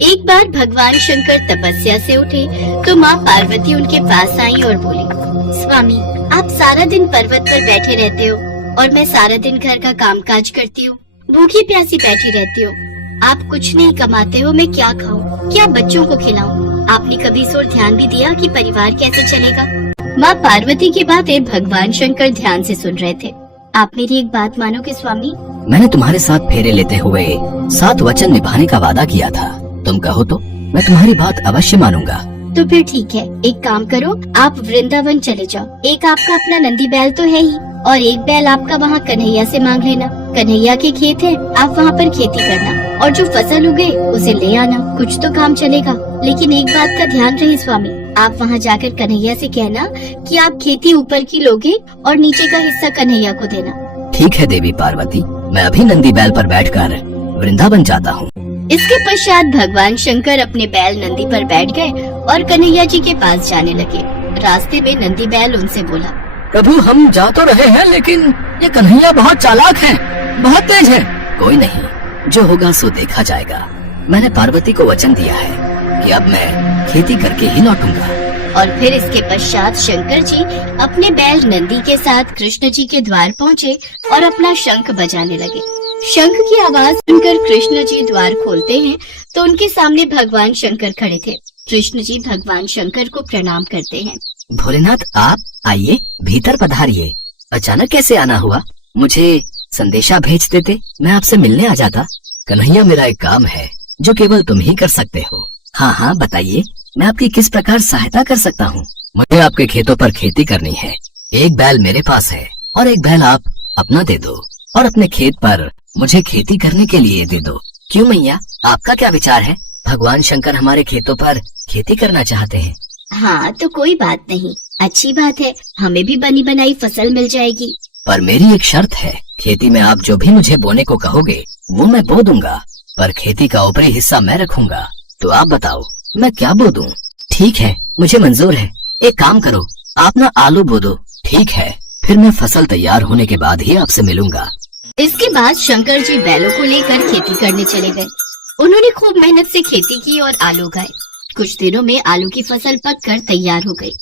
एक बार भगवान शंकर तपस्या से उठे तो माँ पार्वती उनके पास आई और बोली, स्वामी, आप सारा दिन पर्वत पर बैठे रहते हो और मैं सारा दिन घर का कामकाज करती हूँ, भूखी प्यासी बैठी रहती हूँ। आप कुछ नहीं कमाते हो, मैं क्या खाऊं, क्या बच्चों को खिलाऊं? आपने कभी इस ओर ध्यान भी दिया कि परिवार कैसे चलेगा? माँ पार्वती की बातें भगवान शंकर ध्यान से सुन रहे थे। आप मेरी एक बात मानोगे स्वामी? मैंने तुम्हारे साथ फेरे लेते हुए 7 वचन निभाने का वादा किया था। तुम कहो तो मैं तुम्हारी बात अवश्य मानूंगा। तो फिर ठीक है, एक काम करो, आप वृंदावन चले जाओ। एक आपका अपना नंदी बैल तो है ही, और एक बैल आपका वहाँ कन्हैया से मांग लेना। कन्हैया के खेत है, आप वहाँ पर खेती करना और जो फसल उगे उसे ले आना। कुछ तो काम चलेगा। लेकिन एक बात का ध्यान रहे स्वामी, आप वहाँ जाकर कन्हैया से कहना कि आप खेती ऊपर की लोगे और नीचे का हिस्सा कन्हैया को देना। ठीक है देवी पार्वती, मैं अभी नंदी बैल पर बैठकर वृंदावन जाता हूँ। इसके पश्चात भगवान शंकर अपने बैल नंदी पर बैठ गए और कन्हैया जी के पास जाने लगे। रास्ते में नंदी बैल उनसे बोला, प्रभु, हम जा तो रहे हैं, लेकिन ये कन्हैया बहुत चालाक है, बहुत तेज है। कोई नहीं, जो होगा सो देखा जाएगा। मैंने पार्वती को वचन दिया है कि अब मैं खेती करके ही लौटूंगा। और फिर इसके पश्चात शंकर जी अपने बैल नंदी के साथ कृष्ण जी के द्वार पहुँचे और अपना शंख बजाने लगे। शंख की आवाज सुनकर कृष्ण जी द्वार खोलते हैं तो उनके सामने भगवान शंकर खड़े थे। कृष्ण जी भगवान शंकर को प्रणाम करते हैं। भोलेनाथ, आप आइए, भीतर पधारिए। अचानक कैसे आना हुआ? मुझे संदेशा भेज देते, मैं आपसे मिलने आ जाता। कन्हैया, मेरा एक काम है जो केवल तुम ही कर सकते हो। हाँ हाँ, बताइए, मैं आपकी किस प्रकार सहायता कर सकता हूँ? मुझे आपके खेतों पर खेती करनी है। एक बैल मेरे पास है और एक बैल आप अपना दे दो और अपने खेत पर मुझे खेती करने के लिए दे दो। क्यों मैया, आपका क्या विचार है? भगवान शंकर हमारे खेतों पर खेती करना चाहते हैं। हाँ, तो कोई बात नहीं, अच्छी बात है, हमें भी बनी बनाई फसल मिल जाएगी। पर मेरी एक शर्त है, खेती में आप जो भी मुझे बोने को कहोगे वो मैं बो दूंगा, पर खेती का ऊपरी हिस्सा मैं रखूंगा। तो आप बताओ मैं क्या बो दूं? ठीक है, मुझे मंजूर है। एक काम करो, आप ना आलू बो दो। ठीक है, फिर मैं फसल तैयार होने के बाद ही आपसे मिलूंगा। इसके बाद शंकर जी बैलों को लेकर खेती करने चले गए। उन्होंने खूब मेहनत से खेती की और आलू उगाए। कुछ दिनों में आलू की फसल पककर तैयार हो गई।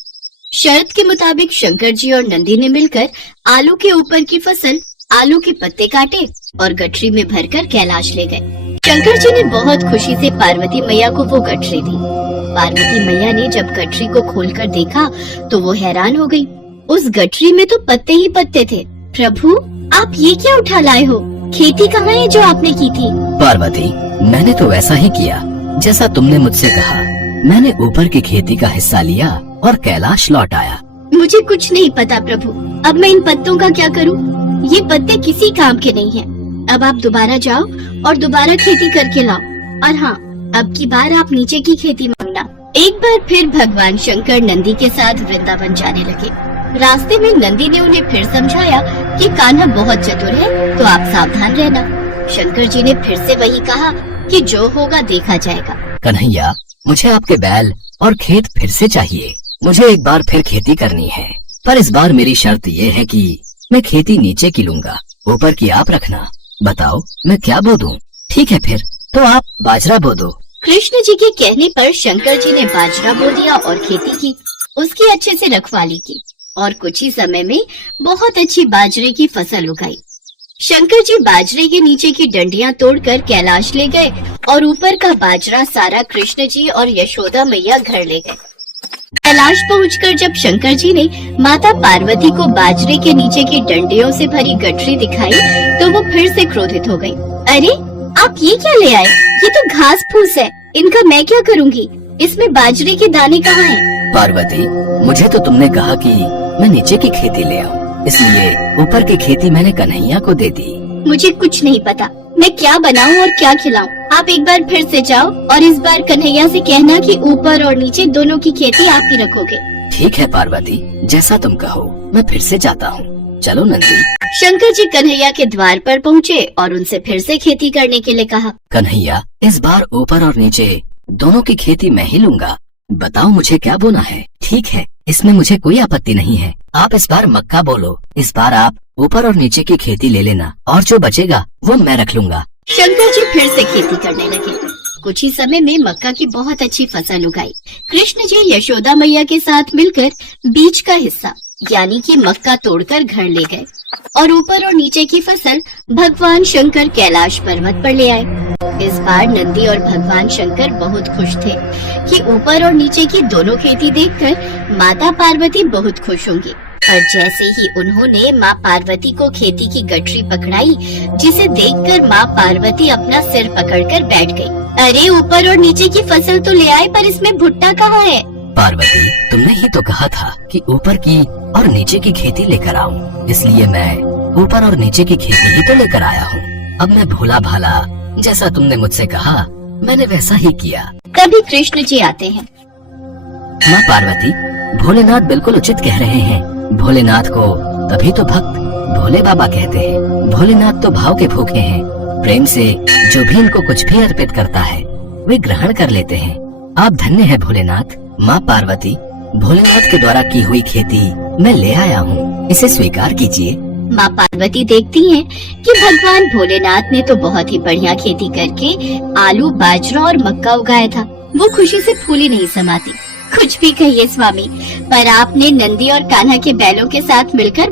शर्त के मुताबिक शंकर जी और नंदी ने मिलकर आलू के ऊपर की फसल, आलू के पत्ते काटे और गठरी में भरकर कैलाश ले गए। शंकर जी ने बहुत खुशी से पार्वती मैया को वो गठरी दी। पार्वती मैया ने जब गठरी को खोलकर देखा तो वो हैरान हो गई। उस गठरी में तो पत्ते ही पत्ते थे। प्रभु, आप ये क्या उठा लाए हो? खेती कहाँ है जो आपने की थी? पार्वती, मैंने तो वैसा ही किया जैसा तुमने मुझसे कहा। मैंने ऊपर की खेती का हिस्सा लिया और कैलाश लौट आया। मुझे कुछ नहीं पता प्रभु, अब मैं इन पत्तों का क्या करूं? ये पत्ते किसी काम के नहीं हैं। अब आप दोबारा जाओ और दोबारा खेती करके लाओ। और हाँ, अब की बार आप नीचे की खेती मांगना। एक बार फिर भगवान शंकर नंदी के साथ वृंदावन जाने लगे। रास्ते में नंदी ने उन्हें फिर समझाया कि कान्हा बहुत चतुर है, तो आप सावधान रहना। शंकर जी ने फिर से वही कहा कि जो होगा देखा जाएगा। कन्हैया, मुझे आपके बैल और खेत फिर से चाहिए। मुझे एक बार फिर खेती करनी है, पर इस बार मेरी शर्त ये है कि मैं खेती नीचे की लूंगा, ऊपर की आप रखना। बताओ मैं क्या बो दूं? ठीक है, फिर तो आप बाजरा बो दो। कृष्ण जी के कहने पर शंकर जी ने बाजरा बो दिया और खेती की। उसकी अच्छे से रखवाली की और कुछ ही समय में बहुत अच्छी बाजरे की फसल उगाई। शंकर जी बाजरे के नीचे की डंडियां तोड़कर कैलाश ले गए और ऊपर का बाजरा सारा कृष्ण जी और यशोदा मैया घर ले गए। कैलाश पहुंचकर जब शंकर जी ने माता पार्वती को बाजरे के नीचे की डंडियों से भरी गठरी दिखाई तो वो फिर से क्रोधित हो गई। अरे, आप ये क्या ले आए? ये तो घास फूस है, इनका मैं क्या करूँगी? इसमें बाजरे के दाने कहाँ हैं? पार्वती, मुझे तो तुमने कहा कि मैं नीचे की खेती ले आऊं, इसलिए ऊपर की खेती मैंने कन्हैया को दे दी। मुझे कुछ नहीं पता, मैं क्या बनाऊं और क्या खिलाऊं। आप एक बार फिर से जाओ और इस बार कन्हैया से कहना कि ऊपर और नीचे दोनों की खेती आप ही रखोगे। ठीक है पार्वती, जैसा तुम कहो, मैं फिर से जाता हूँ। चलो नंदी। शंकर जी कन्हैया के द्वार पर पहुँचे और उनसे फिर से खेती करने के लिए कहा। कन्हैया, इस बार ऊपर और नीचे दोनों की खेती मैं ही लूंगा। बताओ मुझे क्या बोना है? ठीक है, इसमें मुझे कोई आपत्ति नहीं है। आप इस बार मक्का बोलो। इस बार आप ऊपर और नीचे की खेती ले लेना और जो बचेगा वो मैं रख लूंगा। शंकर जी फिर से खेती करने लगे। कुछ ही समय में मक्का की बहुत अच्छी फसल उगाई। कृष्ण जी यशोदा मैया के साथ मिलकर बीज का हिस्सा यानी कि मक्का तोड़कर घर ले गए और ऊपर और नीचे की फसल भगवान शंकर कैलाश पर्वत पर ले आए। इस बार नंदी और भगवान शंकर बहुत खुश थे कि ऊपर और नीचे की दोनों खेती देखकर माता पार्वती बहुत खुश होंगी। और जैसे ही उन्होंने माँ पार्वती को खेती की गठरी पकड़ाई, जिसे देखकर माँ पार्वती अपना सिर पकड़कर बैठ गई। अरे ऊपर और नीचे की फसल तो ले आए, पर इसमें भुट्टा कहाँ है? पार्वती, तुमने ही तो कहा था कि ऊपर की और नीचे की खेती लेकर आऊं, इसलिए मैं ऊपर और नीचे की खेती ही तो लेकर आया हूँ। अब मैं भोला भाला जैसा तुमने मुझसे कहा मैंने वैसा ही किया। तभी कृष्ण जी आते हैं। माँ पार्वती, भोलेनाथ बिल्कुल उचित कह रहे हैं। भोलेनाथ को तभी तो भक्त भोले बाबा कहते हैं। भोलेनाथ तो भाव के भूखे हैं। प्रेम से जो भी इनको कुछ भी अर्पित करता है वे ग्रहण कर लेते हैं। आप धन्य है भोलेनाथ। माँ पार्वती, भोलेनाथ के द्वारा की हुई खेती मैं ले आया हूँ, इसे स्वीकार कीजिए। माँ पार्वती देखती हैं कि भगवान भोलेनाथ ने तो बहुत ही बढ़िया खेती करके आलू, बाजरा और मक्का उगाया था। वो खुशी से फूली नहीं समाती। कुछ भी कहिए स्वामी, पर आपने नंदी और कान्हा के बैलों के साथ मिलकर